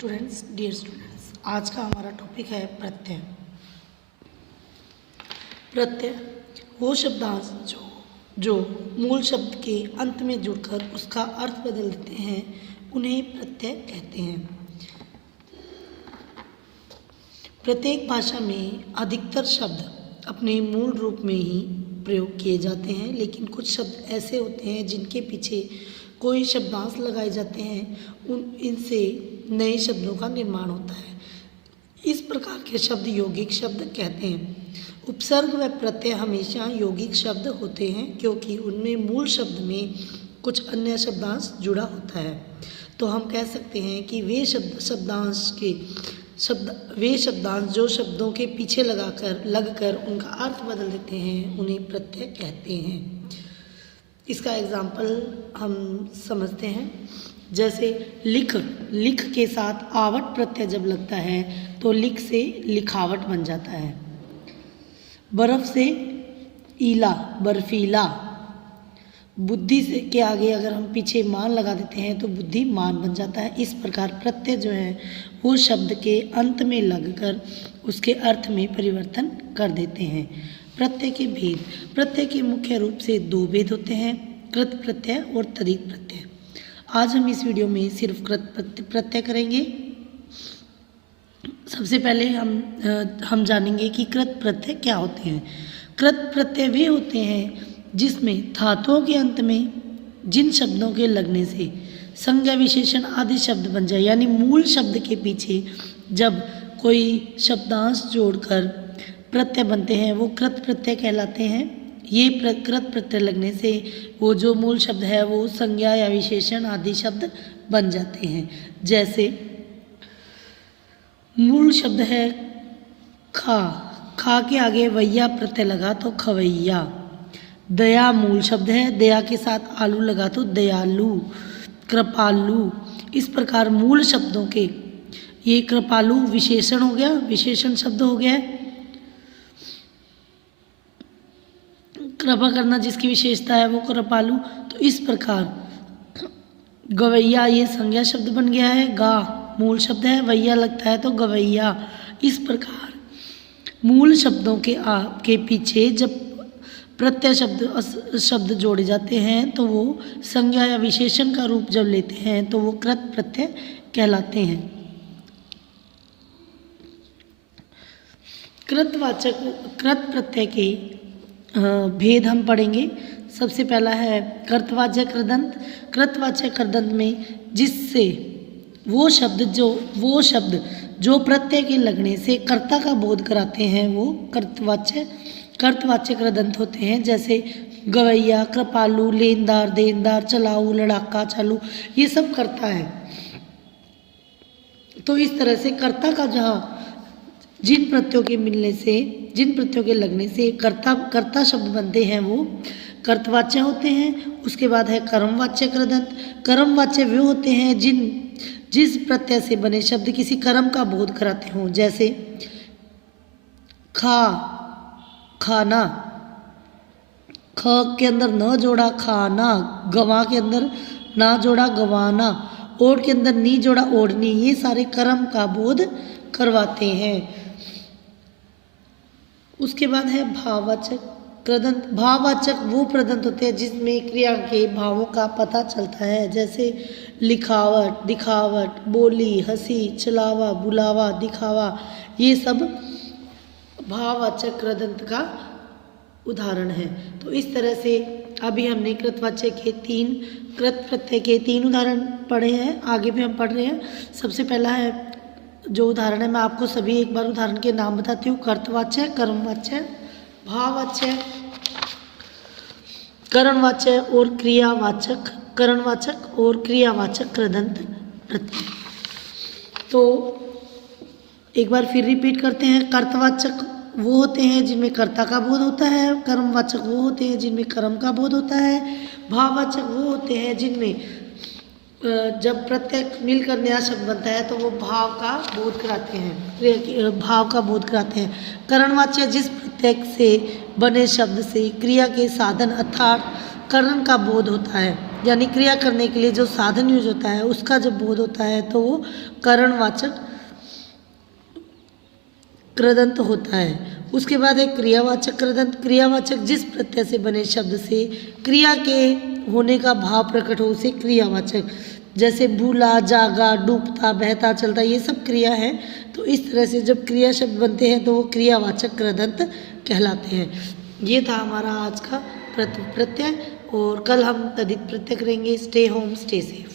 Dear students, आज का हमारा टॉपिक है प्रत्यय। प्रत्यय वो शब्दांश जो मूल शब्द के अंत में जुड़कर उसका अर्थ बदल देते हैं, उन्हें प्रत्यय कहते हैं। प्रत्येक भाषा में अधिकतर शब्द अपने मूल रूप में ही प्रयोग किए जाते हैं, लेकिन कुछ शब्द ऐसे होते हैं जिनके पीछे कोई शब्दांश लगाए जाते हैं, इनसे नए शब्दों का निर्माण होता है। इस प्रकार के शब्द यौगिक शब्द कहते हैं। उपसर्ग व प्रत्यय हमेशा यौगिक शब्द होते हैं, क्योंकि उनमें मूल शब्द में कुछ अन्य शब्दांश जुड़ा होता है। तो हम कह सकते हैं कि वे शब्दांश जो शब्दों के पीछे लगकर उनका अर्थ बदल देते हैं, उन्हें प्रत्यय कहते हैं। इसका एग्जाम्पल हम समझते हैं। जैसे लिख के साथ आवट प्रत्यय जब लगता है तो लिख से लिखावट बन जाता है। बर्फ से ईला, बर्फीला। बुद्धि से के आगे अगर हम पीछे मान लगा देते हैं तो बुद्धिमान बन जाता है। इस प्रकार प्रत्यय जो है वो शब्द के अंत में लगकर उसके अर्थ में परिवर्तन कर देते हैं। प्रत्यय के भेद। प्रत्यय के मुख्य रूप से दो भेद होते हैं, कृत प्रत्यय और तद्धित प्रत्यय। आज हम इस वीडियो में सिर्फ कृत प्रत्यय करेंगे। सबसे पहले हम जानेंगे कि कृत प्रत्यय क्या होते हैं। कृत प्रत्यय वे होते हैं जिसमें धातुओं के अंत में जिन शब्दों के लगने से संज्ञा विशेषण आदि शब्द बन जाए, यानी मूल शब्द के पीछे जब कोई शब्दांश जोड़कर प्रत्यय बनते हैं वो कृत प्रत्यय कहलाते हैं। ये कृत प्रत्यय लगने से वो जो मूल शब्द है वो संज्ञा या विशेषण आदि शब्द बन जाते हैं। जैसे मूल शब्द है खा के आगे वैया प्रत्यय लगा तो खवैया। दया मूल शब्द है, दया के साथ आलू लगा तो दयालु, कृपालु। इस प्रकार मूल शब्दों के ये कृपालु विशेषण हो गया, विशेषण शब्द हो गया। कृपा करना जिसकी विशेषता है वो कृपालु। तो इस प्रकार गवैया ये संज्ञा शब्द बन गया है, गा मूल शब्द है, वैया लगता है तो गवैया। इस प्रकार मूल शब्दों के पीछे जब प्रत्यय शब्द जोड़े जाते हैं तो वो संज्ञा या विशेषण का रूप जब लेते हैं तो वो कृत प्रत्यय कहलाते हैं। कृत प्रत्यय के भेद हम पढ़ेंगे। सबसे पहला है कर्तवाच्य कृदंत। कर्तवाच्य कृदंत में जिससे वो शब्द जो प्रत्यय के लगने से कर्ता का बोध कराते हैं वो कर्तवाच्य कृदंत होते हैं। जैसे गवैया, कृपालु, लेनदार, देनदार, चलाऊ, लड़ाका, चालू, ये सब कर्ता है। तो इस तरह से कर्ता का जहाँ जिन प्रत्ययों के लगने से कर्ता शब्द बनते हैं वो कर्तवाच्य होते हैं। उसके बाद है कर्मवाच्य कृदंत। कर्मवाच्य वे होते हैं जिस प्रत्यय से बने शब्द किसी कर्म का बोध कराते हों। जैसे खाना, ख के अंदर न जोड़ा खाना, गवा के अंदर ना जोड़ा गवाना, ओढ़ के अंदर नी जोड़ा ओढ़नी, ये सारे कर्म का बोध करवाते हैं। उसके बाद है भाववाचक कृदंत। भाववाचक वो कृदंत होते हैं जिसमें क्रिया के भावों का पता चलता है। जैसे लिखावट, दिखावट, बोली, हंसी, चलावा, बुलावा, दिखावा, ये सब भाववाचक कृदंत का उदाहरण है। तो इस तरह से अभी हमने कृत प्रत्यय के 3 उदाहरण पढ़े हैं, आगे भी हम पढ़ रहे हैं। सबसे पहला है जो उदाहरण है, मैं आपको सभी एक बार उदाहरण के नाम बताती हूँ। कर्तवाच्य, कर्मवाच्य, भाववाच्य, करणवाच्य और क्रियावाचक कृदंत प्रत्यय। तो एक बार फिर रिपीट करते हैं। कर्तवाचक वो होते हैं जिनमें कर्ता का बोध होता है, कर्मवाचक वो होते हैं जिनमें कर्म का बोध होता है, भाववाचक वो होते हैं जिनमें जब प्रत्यय मिलकर नया शब्द बनता है तो वो भाव का बोध कराते हैं। करणवाच्य जिस प्रत्यय से बने शब्द से क्रिया के साधन अर्थात करण का बोध होता है, यानी क्रिया करने के लिए जो साधन यूज होता है उसका जब बोध होता है तो वो करणवाचक कृदंत होता है। उसके बाद है क्रियावाचक कृदंत। क्रियावाचक जिस प्रत्यय से बने शब्द से क्रिया के होने का भाव प्रकट हो उसे क्रियावाचक, जैसे भूला, जागा, डूबता, बहता, चलता, ये सब क्रिया है। तो इस तरह से जब क्रिया शब्द बनते हैं तो वो क्रियावाचक कृदंत कहलाते हैं। ये था हमारा आज का प्रत्यय और कल हम तदित प्रत्यय करेंगे। Stay home, stay safe.